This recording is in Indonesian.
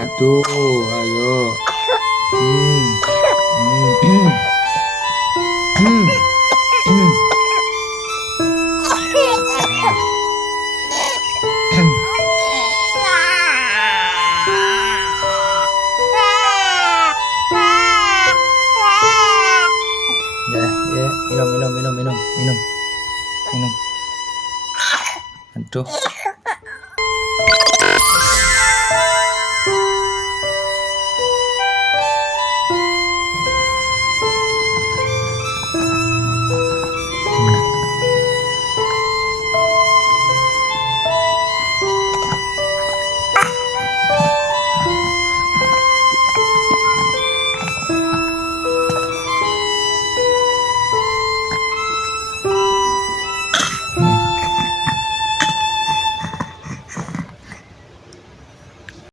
Aduh, ayo. Hmm, hmm, hmm, hmm, hmm. Ya, ya, minum, minum, minum, minum, minum, minum. Aduh.